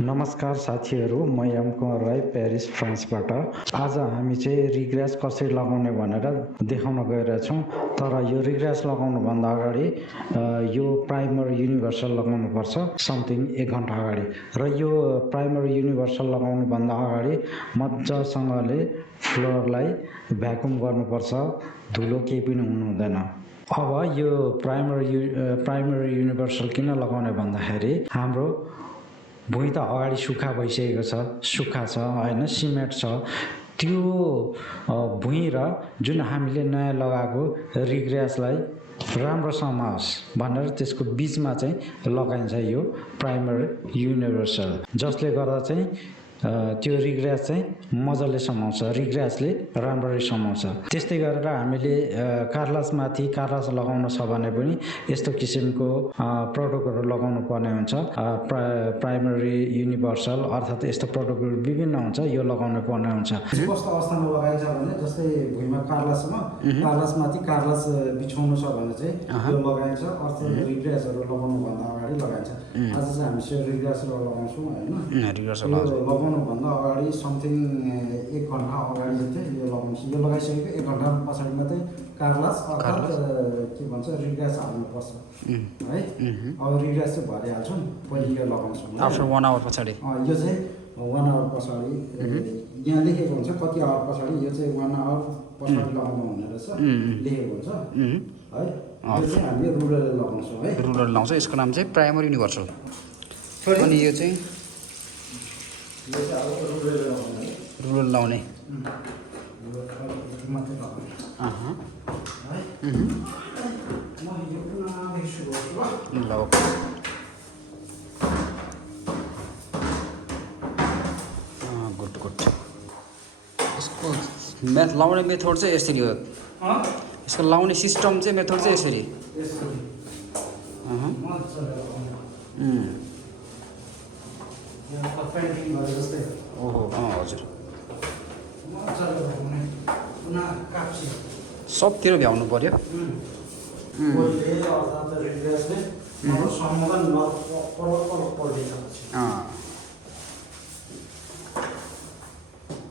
नमस्कार साथीहरू, म एम कुमार राई पेरिस फ्रान्सबाट। आज हामी चाहिँ रिग्रेस कसरी लगाउने भनेर देखाउन गइरहेछौँ। तर यो रिग्रेस लगाउनुभन्दा अगाडि यो प्राइमर युनिभर्सल लगाउनुपर्छ समथिङ 1 घन्टा अगाडि। र यो प्राइमर युनिभर्सल लगाउनुभन्दा अगाडि मजासँगले फ्लोरलाई भ्याकुम गर्नुपर्छ, धुलो केही पनि हुनु हुँदैन। अब यो प्राइमर युनिभर्सल किन लगाउने भन्दाखेरि हाम्रो भुइँ त अगाडि सुक्खा भइसकेको छ, सुक्खा छ होइन, सिमेन्ट छ। त्यो भुइँ र जुन हामीले नयाँ लगाएको रिग्रेसलाई राम्रोसँग होस् भनेर त्यसको बिचमा चाहिँ लगाइन्छ यो प्राइमर युनिभर्सल, जसले गर्दा चाहिँ त्यो रिग्रेस चाहिँ मजाले समाउँछ, रिग्रेसले राम्ररी समाउँछ। त्यस्तै गरेर हामीले कार्लासमाथि कार्लास लगाउन छ भने पनि यस्तो किसिमको प्रडक्टहरू लगाउनु पर्ने हुन्छ। प्राइमरी युनिभर्सल अर्थात् यस्तो प्रडक्टहरू विभिन्न हुन्छ, यो लगाउनु पर्ने हुन्छ। कस्तो अवस्थामा लगाइन्छ भने जस्तै भुइँमा कार्लासमाथि कार्लास बिछाउनु छ भने चाहिँ यो लगाइन्छ, अर्थात् रिग्रेसहरू लगाउनुभन्दा अगाडि लगाइन्छ। आज चाहिँ हामी चाहिँ रिग्रेसहरू लगाउँछौँ होइन। लगाउनुभन्दा अगाडि समथिङ 1 घन्टा अगाडि चाहिँ यो लगाउँछु। यो लगाइसकेको 1 घन्टा पछाडि मात्रै कार्लास अर्थात् के भन्छ रिग्रेस हाल्नुपर्छ है। अब रिग्रेस चाहिँ भरिहाल्छौँ, पहिले यो लगाउँछौँ आफ्टर 1 आवर पछाडि। यो चाहिँ 1 आवर पछाडि यहाँ लेखेको हुन्छ कति आवर पछाडि, यो चाहिँ 1 आवर पछाडि लगाउनु हुने रहेछ लेखेको हुन्छ है। यो चाहिँ हामी रुलर लगाउँछौँ है, रुलर लाउँछ। यसको नाम चाहिँ प्राइमर युनिभर्सल। अनि यो चाहिँ रुलर लाउने गुड गुड। यसको लाउने मेथड चाहिँ यसरी हो। यसको लाउने सिस्टम चाहिँ मेथड चाहिँ यसरी। ओहो हजुर, सबतिर भ्याउनु पर्यो।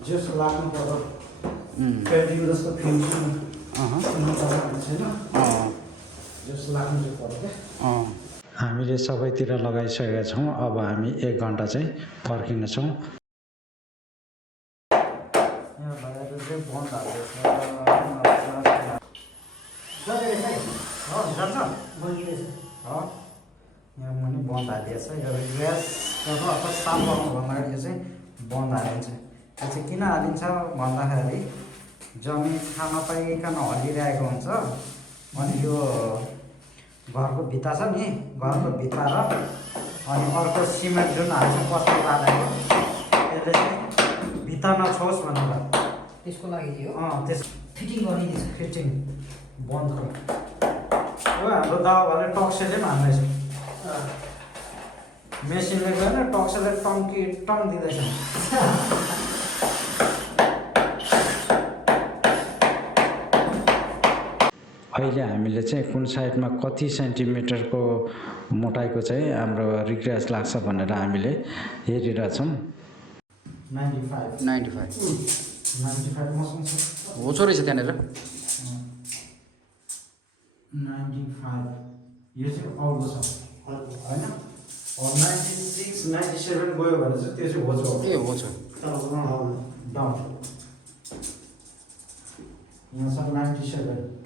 जस्तो लाग्नु पर्यो पेन्टिङ जस्तो फिनिसिङ छैन, जस्तो लाग्नु चाहिँ पर्यो क्या। हामीले सबैतिर लगाइसकेका छौँ। अब हामी 1 घन्टा चाहिँ पर्खिनेछौँ। यहाँ मुनि बन्द हालिदिएछ। यो ग्यास अर्थात् साफ गर्नुभन्दा अगाडि यो चाहिँ बन्द हालिन्छ। यो चाहिँ किन हालिन्छ भन्दाखेरि जमिन खान पाइकन हल्लिरहेको हुन्छ। अनि यो घरको भित्ता छ नि, घरको भित्ता र अनि अर्को सिमेन्ट जुन हाल्छ पत्ती बाँधेको, त्यसले चाहिँ भित्ता नछोस् भनेर त्यसको लागि थियो। त्यस फिटिङ गरिदिन्छ। फिटिङ बन्द हो। हाम्रो दावाले टक्सेले पनि हान्दैछ, मेसिनले गएन, टक्सेले टङ दिँदैछ। अहिले हामीले चाहिँ कुन साइडमा कति सेन्टिमिटरको मोटाइको चाहिँ हाम्रो रिग्रेस लाग्छ भनेर हामीले हेरिरहेछौँ। 95 मसँग छ, होचो रहेछ त्यहाँनिर। 95 यो चाहिँ अर्को छ होइन। 96 97 गयो भने चाहिँ त्यो चाहिँ होचो हो। ए होचो डाउन यहाँ छ 97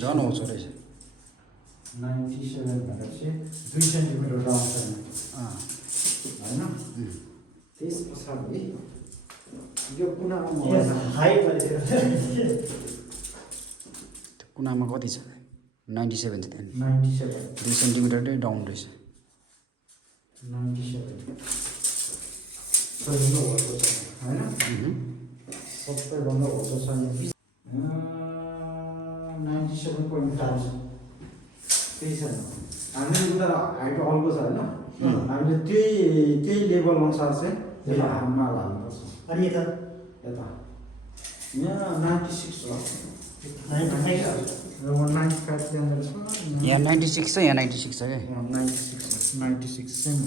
झन् होचो रहेछ। 97 भनेपछि 2 सेन्टिमिटर डाउन छैन होइन। त्यस पछाडि यो कुनामा कति छ? 97 छ त्यहाँनिर। 97 2 सेन्टिमिटरले डाउन रहेछ। 97 सबैभन्दा होचो छ होइन, सबैभन्दा होचो छ 97.5 त्यही छ। हामीले उता हाइट अल्को छ होइन, हामीले त्यही लेभल अनुसार चाहिँ यसलाई माल हाल्नुपर्छ। अनि यता यहाँ 96 छ, 95 त्यहाँनिर छ, यहाँ 96 छ, यहाँ 96 छ क्या। 96 सेम हो।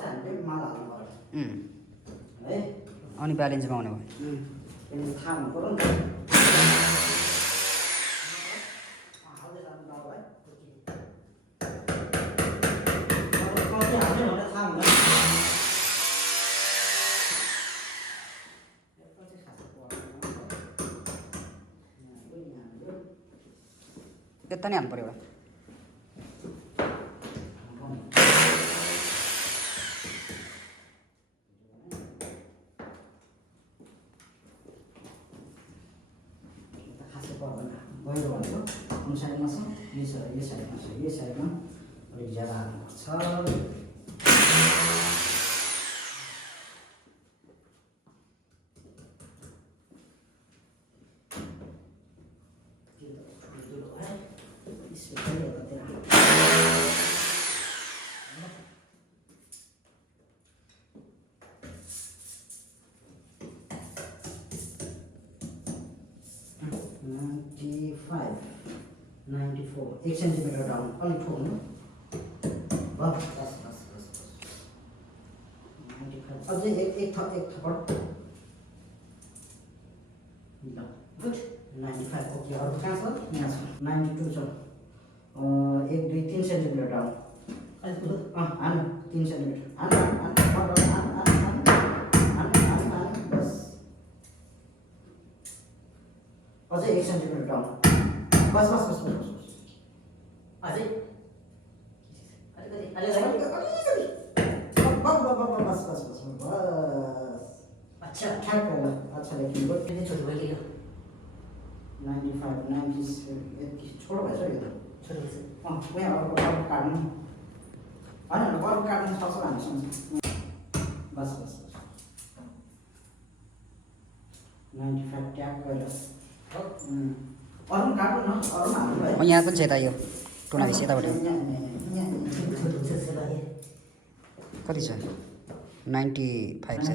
चाहिँ हामीले माल हाल्नु पर्यो है। अनि ब्यालेन्समा आउने भयो यसले थाहा हुनु पर्यो नि त। हाल्दै जानु दबाई कति हाल्ने भनेर थाहा हुँदैन। त्यता नै हाल्नु पऱ्यो एउटा गहिरो भनेको कुन साइडमा छ यो साइडमा छ यो साइडमा अलिक ज्यादा हाल्नुपर्छ। एक सेन्टिमिटर डाउन अलिक ठोक्नु बस 95 अझै एक थप्पड ल गुड 95 ओके। अरू कहाँ छ यहाँ छ 92 छ 1 2 3 सेन्टिमिटर डाउन हाल्नु 3 सेन्टिमिटर हाल्नु बस अझै 1 सेन्टिमिटर डाउन बस अझै अच्छा ठ्याक्क ल अच्छा लेख्नु किन छोटो भयो 95 97 यति छोटो भएछ यो त छोटो भएछ यहाँ अर्को काट्नु होइन अर्को काट्नु सक्छ हामीसँग बस 95 ट्याग गरेर अरू काट्नु न अरू हाल्नु है। यहाँ पनि छ यता यो टुनाभिस यताबाट कति छ 95 छ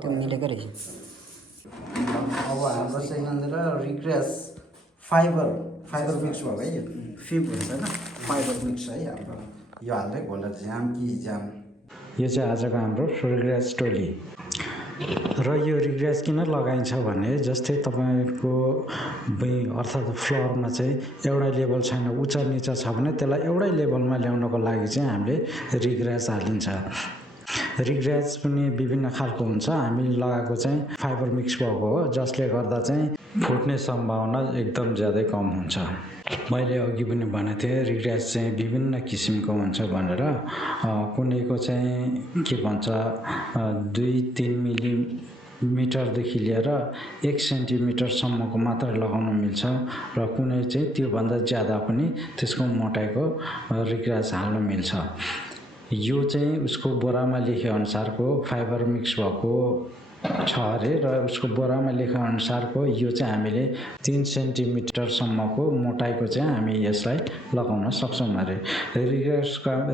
त्यो मिलेको रहेछ। अब हाम्रो चाहिँ यहाँनिर रिग्रेस फाइबर मिक्स भयो है यो फिब हुन्छ होइन फाइबर मिक्स है हाम्रो यो हाल्दै घोलेर जाम कि जाम। यो चाहिँ आजको हाम्रो रिग्रेस टोली र यो रिग्रेस किन लगाइन्छ भने जस्तै तपाईँको अर्थात् फ्लोरमा चाहिँ एउटै लेभल छैन उच्च निचा छ भने त्यसलाई एउटै लेभलमा ल्याउनको लागि चाहिँ हामीले रिग्रेस हालिन्छ। रिग्रेस पनि विभिन्न खालको हुन्छ हामीले लगाएको चाहिँ फाइबर मिक्स भएको हो जसले गर्दा चाहिँ फुट्ने सम्भावना एकदम ज्यादै कम हुन्छ। मैले अघि पनि भनेको थिएँ रिग्रेस चाहिँ विभिन्न किसिमको हुन्छ भनेर कुनैको चाहिँ के भन्छ 2-3 मिलिमिटरदेखि लिएर 1 सेन्टिमिटरसम्मको मात्र लगाउन मिल्छ र कुनै चाहिँ त्योभन्दा ज्यादा पनि त्यसको मोटाइको रिग्रेस हाल्न मिल्छ। यो चाहिँ उसको बोरामा लेखे अनुसारको फाइबर मिक्स भएको छ अरे र उसको बोरामा लेखे अनुसारको यो चाहिँ हामीले 3 सेन्टिमिटरसम्मको मोटाइको चाहिँ हामी यसलाई लगाउन सक्छौँ अरे।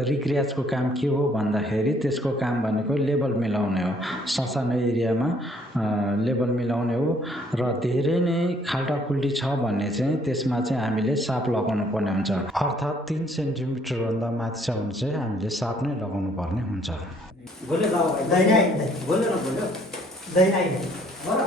रिग्रेसको काम के हो भन्दाखेरि त्यसको काम भनेको लेभल मिलाउने हो ससानो एरियामा लेभल मिलाउने हो र धेरै नै खाल्टाखुल्टी छ भने चाहिँ त्यसमा चाहिँ हामीले साप लगाउनु पर्ने हुन्छ अर्थात् 3 सेन्टिमिटरभन्दा माथि छ भने चाहिँ हामीले साप नै लगाउनु पर्ने हुन्छ। दही आइए बड़ा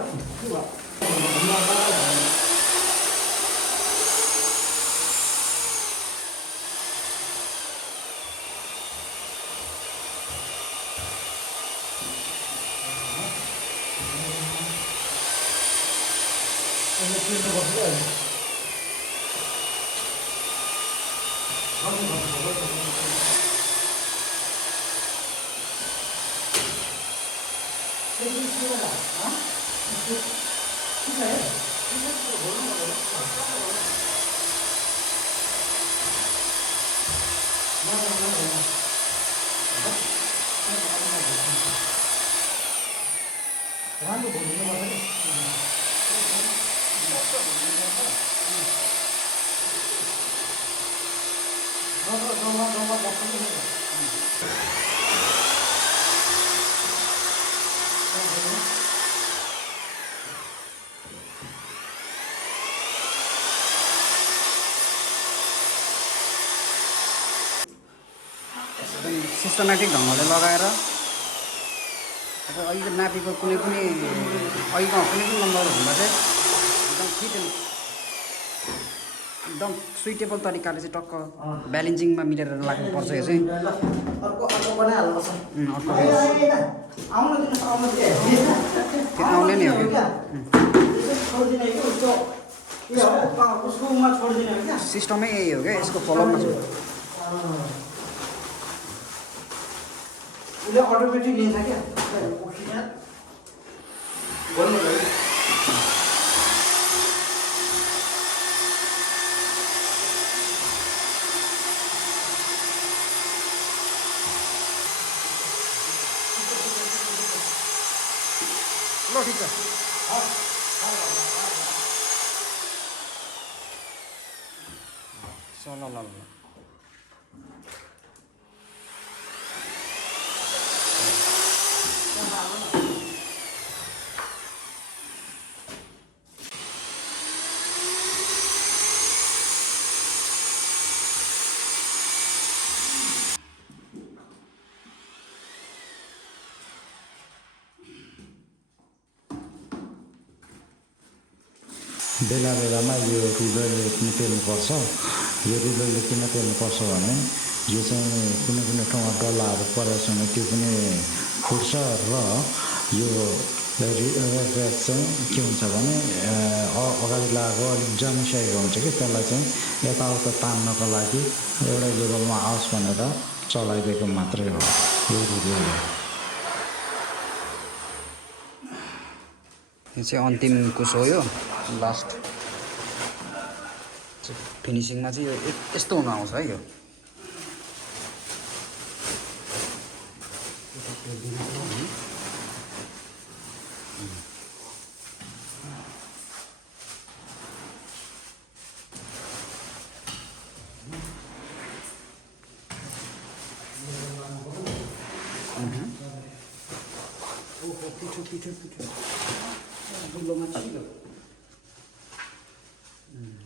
सिस्टमेटिक ढङ्गले लगाएर अहिले नापेको कुनै पनि अहिलेको कुनै पनि नम्बरभन्दा चाहिँ एकदम फिट एकदम सुइटेबल तरिकाले चाहिँ टक्क ब्यालेन्सिङमा मिलेर लाग्नुपर्छ यो चाहिँ अर्को बनाइहाल्नुपर्छ त्यो आउने नै हो कि सिस्टमै यही हो क्या यसको फलोमा छ उसले अटोमेटिक लिन्छ क्या ल ठिक छ ल ल ल बेला बेलामा यो रुलरले पनि पेल्नुपर्छ यो रुलरले किन पेल्नुपर्छ भने यो चाहिँ कुनै कुनै ठाउँमा डल्लाहरू परेको छ भने त्यो पनि फुट्छ र यो रेड चाहिँ के हुन्छ भने अगाडि लगाएको अलिक जमिसकेको हुन्छ कि त्यसलाई चाहिँ यताउता तान्नको लागि एउटा लेभलमा आओस् भनेर चलाइदिएको मात्रै हो यो रुलरले यो चाहिँ अन्तिम कुस हो यो लास्ट फिनिसिङमा चाहिँ यो यस्तो हुन आउँछ है यो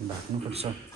भाग्नुपर्छ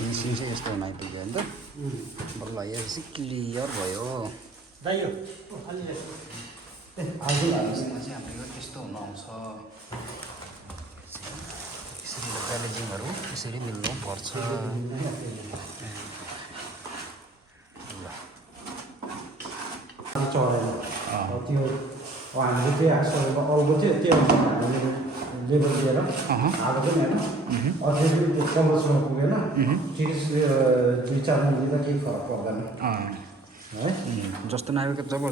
फिनिसिङ चाहिँ यस्तो हुन आइपुग्यो नि त बल्ल यो चाहिँ क्लियर भयो फिनिसिङमा चाहिँ हाम्रो यो त्यस्तो हुन आउँछ यसरी ब्यालेन्सिङहरू यसरी मिल्नु पर्छ त्यो हामीले चाहिँ आजकलको अरूको चाहिँ त्यो हामीले लेबर दिएर आएको पनि होइन अझै पनि त्यो कलरसँग पुगेन ठिकै दुई चार मन दिँदा केही फरक पर्दैन है जस्तो नआएको जब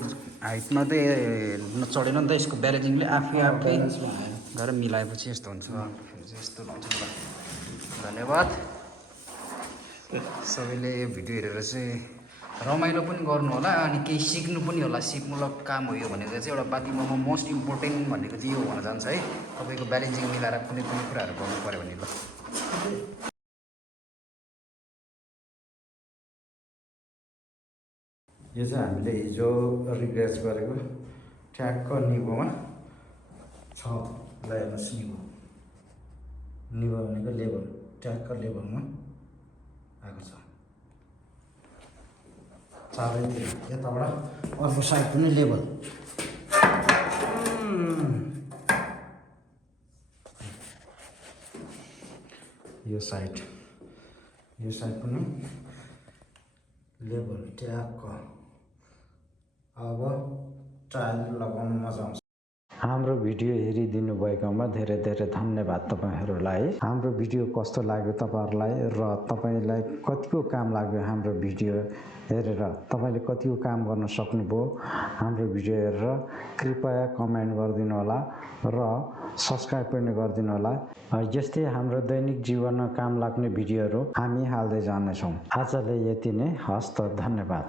हाइटमा चाहिँ चढेन नि त यसको ब्यालेन्सिङले आफै गरेर मिलाएपछि यस्तो हुन्छ यस्तो हुन्छ धन्यवाद सबैले यो भिडियो हेरेर चाहिँ रमाइलो पनि गर्नु होला अनि केही सिक्नु पनि होला सिपमूलक काम हो यो भनेको चाहिँ एउटा बाँकीमा मोस्ट इम्पोर्टेन्ट भनेको चाहिँ यो हुन जान्छ है तपाईँको ब्यालेन्सिङ मिलाएर कुनै कुनै कुराहरू गर्नु पऱ्यो भने ल यो चाहिँ हामीले हिजो रिग्रेस गरेको ठ्याक्क निभोमा छ ल हेर्नुहोस् निभो भनेको लेभल ट्याक्क लेभलमा आएको छ चारैतिर यताबाट अर्को साइड पनि लेभल यो साइड पनि लेभल ट्याक्क अब टाइल लगाउनु मजा आउँछ हाम्रो भिडियो हेरिदिनु भएकोमा धेरै धेरै धन्यवाद तपाईँहरूलाई। हाम्रो भिडियो कस्तो लाग्यो तपाईँहरूलाई र तपाईँलाई कतिको काम लाग्यो हाम्रो भिडियो हेरेर, तपाईँले कतिको काम गर्न सक्नुभयो हाम्रो भिडियो हेरेर, कृपया कमेन्ट गरिदिनु होला र सब्सक्राइब पनि गरिदिनु होला। यस्तै हाम्रो दैनिक जीवनमा काम लाग्ने भिडियोहरू हामी हाल्दै जानेछौँ। आजलाई यति नै, हस्त, धन्यवाद।